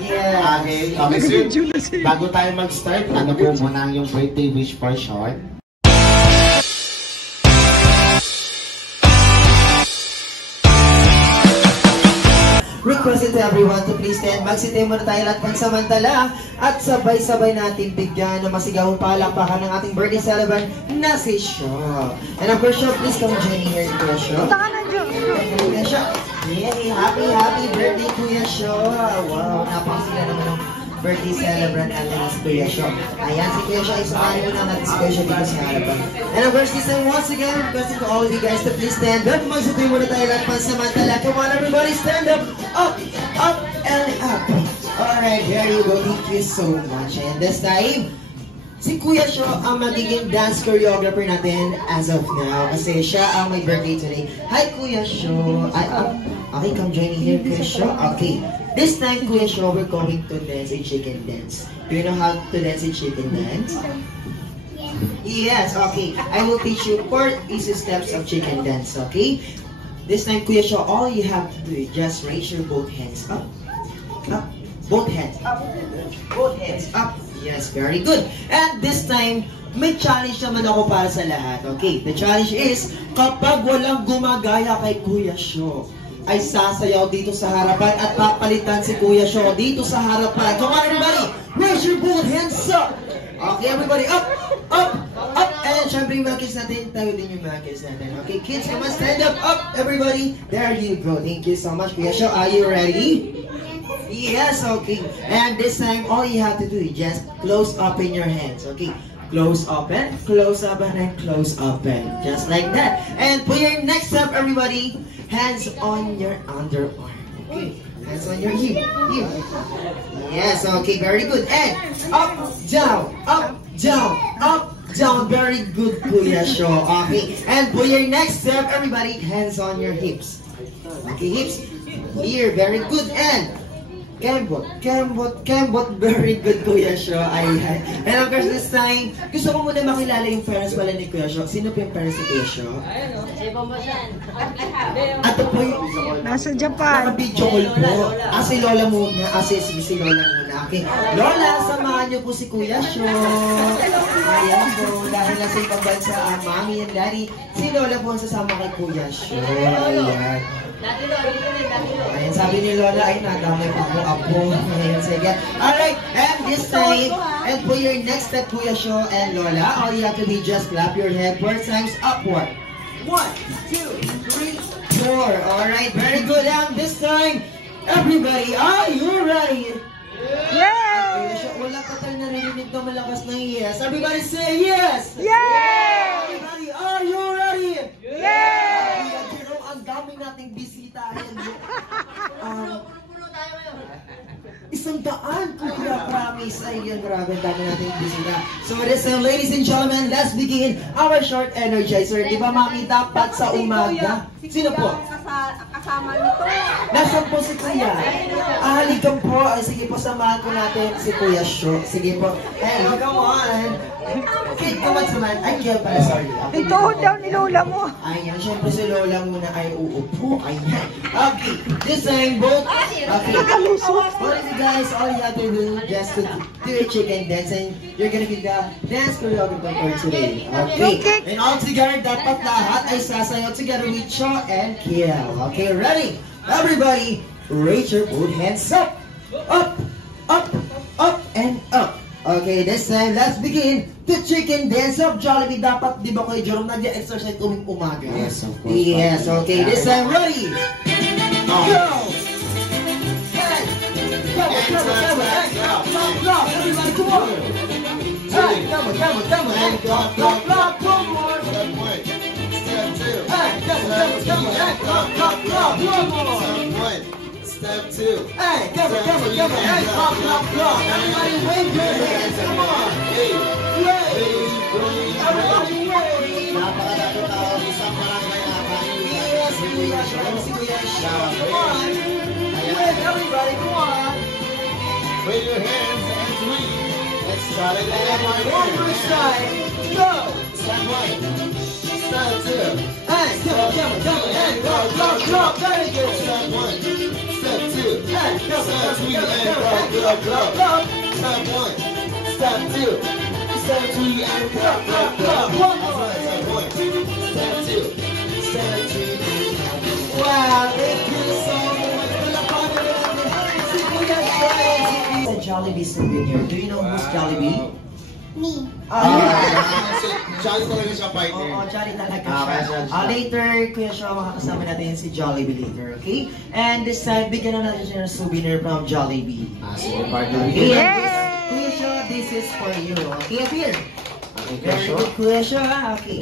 Yeah. Okay, okay, sir. Bago tayo mag-start, ano po muna yung birthday wish for short? Request to everyone to please stand. Magsitay muna tayo lahat pansamantala at sabay-sabay natin bigyan ng masigawang palakpakan ng ating birthday celebrant na si Shaw. And of course, Shaw, please come join me here in Kuya Shaw. Kuya Shaw. Yay! Happy birthday, Kuya Shaw. Wow, napakasila naman ng birthday celebrant natin si Kuya Shaw. Ayan, si Kuya Shaw, isamahin mo lang natin si Kuya Shaw dito sa harapan. And of course, this time once again, requesting to all of you guys to please stand up. Magsitay muna tayo lahat pansamantala. Come on, everybody, stand up, up, and up. Alright, there you go. Thank you so much. And this time, si Kuya Shaw ang magiging dance choreographer natin as of now. Kasi siya ang may birthday today. Hi, Kuya Shaw. Okay, come join me here, Kuya Shaw. Okay. This time, Kuya Shaw, we're going to dance a chicken dance. Do you know how to dance a chicken dance? Yes, okay. I will teach you 4 easy steps of chicken dance, okay? This time, Kuya Shaw, all you have to do is just raise your both hands up. Up. Both hands up. Both hands up. Yes, very good. And this time, may challenge naman ako para sa lahat. Okay, the challenge is, kapag walang gumagaya kay Kuya Shaw, ay sasayaw dito sa harapan at papalitan si Kuya Shaw dito sa harapan. Come on, everybody! Raise your both hands up! Okay, everybody, up! Up! Up! And syempre yung mga kids natin, tayo din yung mga kids natin. Okay, kids, come on, stand up! Up, everybody! There you go. Thank you so much, Kuya Shaw. Are you ready? Yes, okay. And this time, all you have to do is just close open your hands, okay? Close open, and close open. Just like that. And for your next step, everybody, hands on your underarm. Okay, hands on your hip. Yes, okay, very good. And up, down, up, down, up, down. Very good, Kuya Shaw. Okay, and for your next step, everybody, hands on your hips. Okay, hips. Here, very good. And Kembot, very good, Kuya Shaw. And of course, this time, gusto ko muna makilala yung parents pala ni Kuya Shaw. Sino po yung parents ni Kuya Shaw? Ato po yung... Nasa Japan. Naka-video call po. Si Lola muna. Si Lola muna. Okay. Lola, samahan niyo po si Kuya Shaw. Ayan po. Dahil nasa ibang bansa, mami and daddy, si Lola po ang sasama kay Kuya Shaw. Ayan. Ayan, sabi ni Lola, ay nadamay pa po ako. Ayan, sige. Alright, and this time, and for your next step, Kuya Shaw and Lola, all you have to do just clap your head 4 times upward. 1, 2, 3, 4. Alright, very good. And this time, everybody, are you ready? Yes! Kuya Shaw, wala ka tayo narinig na malakas ng yes. Everybody say yes! Yes! Everybody, are you ready? Yes! Ang dami nating bisita. 100, Kuya, promise. Ayun, grabe, dami nating bisita. So, ladies and gentlemen, let's begin our short energizer. Di ba, Mami, dapat sa umaga? Sino po? Kasama nito. Nasaan po si Kuya? Halika po. Sige po, samahan po natin si Kuya Shaw. Sige po. Hey, come on. Okay, come on, samahan. Ay, kaya pala, sorry. Ito daw ni Lola mo. Ayan, syempre si Lola muna ay uupo. Ayan. Okay, this time both. Okay. What is it, guys? All you have to do just to do a chicken dance and you're gonna be the dance choreographer for today. Okay. And all together, dapat lahat ay sasayaw together with Shaw and Kiel. Okay, ready? Everybody, raise your both hands up. Up, up, up, and up. Okay, this time, let's begin the chicken dance of Jollibee. Dapat, di ba kayo, Jerome, nag-exercise tuwing umaga? Yes, of course. Yes, okay. This time, ready? Go! Hey! Come on. Everybody, come on! Hey, come on. Hey, clap, one more! Step 2. Hey, come on. Hey, clap, one more! Step 2. Hey, come on. Hey, clap. Everybody wave your hands. Come on. Everybody wave. Napakadami tao isang barangay na Yes, si Kuya Shaw. Come on. Wave, everybody. Come on. Wave your hands and breathe. Let's start it again. One more time. Go. Step 1. Step 2. Hey, come on. Hey, clap. Very good. Step 1. Step 2. and go. Step 3 and go. Step 1. Step 2. Step 3 and go. One more. Step 1. Step 2. Step 3. Wow, thank you so much. Si Kuya Jollibee. The Jollibee souvenir. Do you know who's Jollibee? Me. Jolly talaga siya, partner. Oo, Jolly talaga Okay, siya. siya. Later, Kuya Shaw, makakasama natin si Jollibee later, okay? And this time, bigyan na natin siya ng souvenir from Jollibee. Sige, partner. Okay, Yay! Kuya Shaw, this is for you. Okay, appear. Okay, Very good, Kuya Shaw. Okay.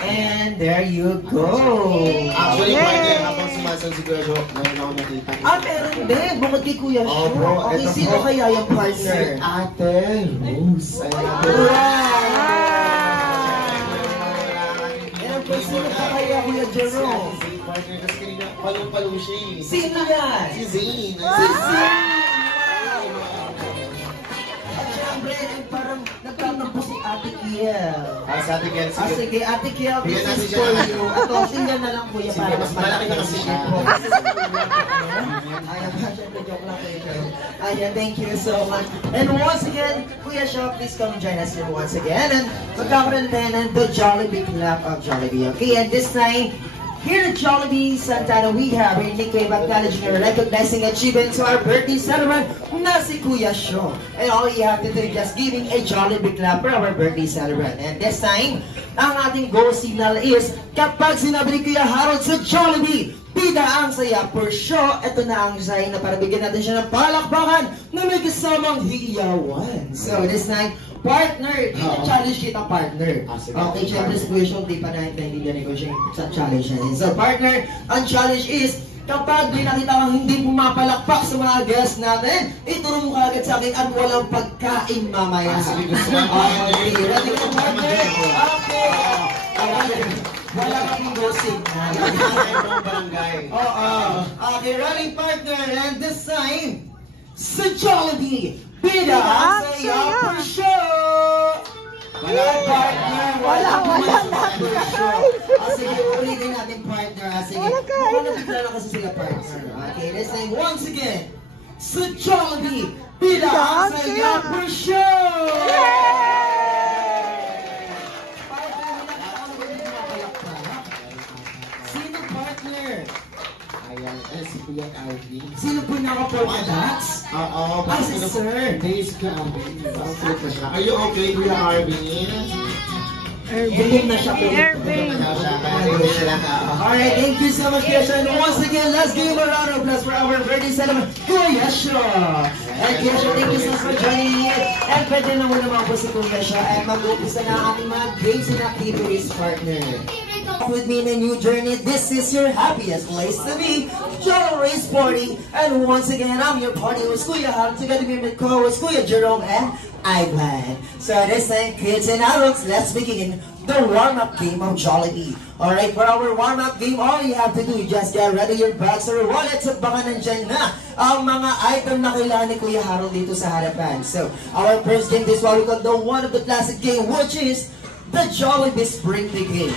And there you go. Actually, Yay! partner, habang sumasaw si Kuya Jo, ngayon ako nakita. Meron din. Bukod kay Kuya Shaw. Oh, bro, Okay, eto sino po. kaya yung Si partner? Ate Rose. Wow! Meron po, sino pa kaya Kuya Si Jerome? Ate Zane, partner, kasi kanina palong-palo siya eh. Sino yan? Si Zane. Si Zane! At syempre, parang nagtatampo si Ate Kiel. Sa Ate Kiel, Ah, sige, Ate Kiel, this Bigyan natin is siya for ng- you. Ito, tingnan na lang kuya Sige, para mas malaki na kasi siya. Ayan, syempre, joke lang kuya Shaw. Ayan, thank you so much. And once again, Kuya Shaw, please come join us here once again. And magkakaroon tayo ng the Jollibee Clap of Jollibee. Okay, and this time, here at Jollibee Santana, we have a nickname acknowledging and recognizing achievement to our birthday celebrant na si Kuya Shaw. And all you have to do is just giving a Jollibee clap for our birthday celebrant. And this time, ang ating go signal is kapag sinabi ni Kuya Harold sa Jollibee, bida ang saya for sure. Ito na ang sign na para bigyan natin siya ng palakpakan na may kasamang hiyawan. So this time, partner, challenge kita partner. Sige. Okay, syempre si Kuya Shaw, di pa naintindihan ko siya sa challenge na yun. So partner, ang challenge is, kapag may nakita kang hindi pumapalakpak sa mga guests natin, ituro mo kagad sa akin at walang pagkain mamaya. Sige, gusto ko. Okay, ready ka partner? Okay. Okay. Wala kaming go signal. Barangay. Oo. Okay, ready partner, and this time, sa Jollibee, bida ang saya for sure! Wala partner, Wala for sure. Sige, ulitin natin partner. Sige, Wala ka. wala bigla lang kasi sila partner. Okay, this time, once again, sa Jollibee, bida ang saya for sure! Sino partner? Ayan, si Kuya Alvin. Sino po naka-polka dots? Oo, Ah, si Sir. Hindi, si Kuya Alvin. Parang sulit na siya. Are you okay, Kuya Alvin? Gutom na siya po. Irving. Alright, thank you so much, Kuya Shaw. And once again, let's give a round of applause for our birthday celebrant, Kuya Shaw. And Kuya Shaw, thank you so much for joining me. And pwede na muna mga po si Kuya Shaw. And mag-uumpisa na ang ating mga games and activities, partner. With me in a new journey, this is your happiest place to be, Jollibee Sporty. And once again, I'm your party host, Kuya Hal, together with my co-host, Kuya Jerome and Ivan. So this time, kids and adults, let's begin the warm-up game of Jollibee. Alright, for our warm-up game, all you have to do is just get ready your bags or wallets at baka nandyan na ang mga item na kailangan ni Kuya Harold dito sa harapan. So, our first game, this one we call the one of the classic game, which is the Jollibee Sprinkley Game.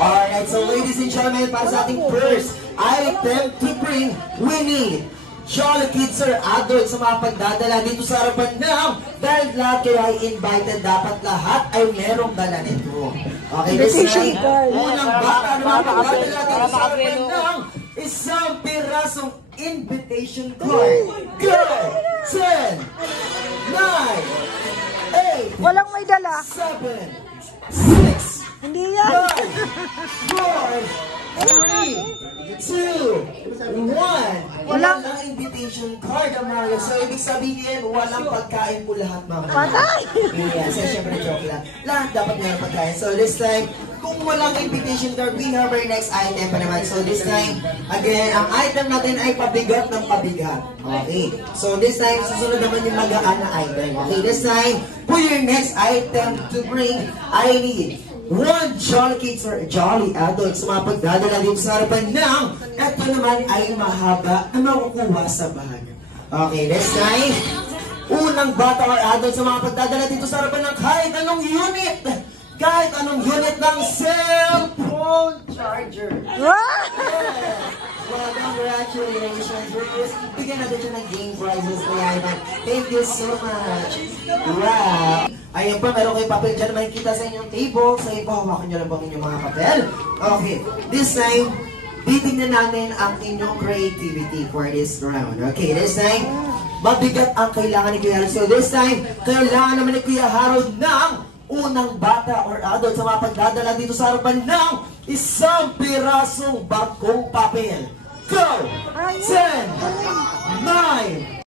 Alright, so ladies and gentlemen, para sa ating first item to bring, we need Jolly Kids or adults sa mga pagdadala dito sa harapan ng dahil lahat kayo ay invited, dapat lahat ay merong dala nito. Okay, this Invitation time, card. unang bata na mga pagdadala dito sa harapan ng isang pirasong invitation card. Good! 10, 9, 8, Walang may dala. 7, 6, Hindi yan. 5, 4, 3, 2, 1. Walang invitation card ang mga So, ibig sabihin, walang pagkain po lahat mga Patay! Yeah, so syempre joke lang. Lahat dapat meron pagkain. So this time, kung walang invitation card, we have our next item pa naman. So this time, again, ang item natin ay pabigat ng pabigat. Okay. So this time, susunod naman yung magaan na item. Okay, this time, for your next item to bring, I need one Jolly Kids or Jolly Adults sa mga pagdadala dito sa harapan ng ito naman ay mahaba na makukuha sa bag. Okay, this time, unang bata or adult sa mga pagdadala dito sa harapan ng kahit anong unit ng cellphone charger. Wow! Well, congratulations, Bruce. Bigyan natin siya ng game prizes na yan. Thank you so much. Wow. Ayan pa, meron kayo papel dyan na makikita sa inyong table. Sa iba, hawakan nyo lang po ang inyong mga papel. Okay, this time, titignan natin ang inyong creativity for this round. Okay, this time, mabigat ang kailangan ni Kuya Harold. So this time, kailangan naman ni Kuya Harold ng unang bata or adult sa mga pagdadala dito sa harapan ng isang pirasong bagong papel. Go! 10, 9,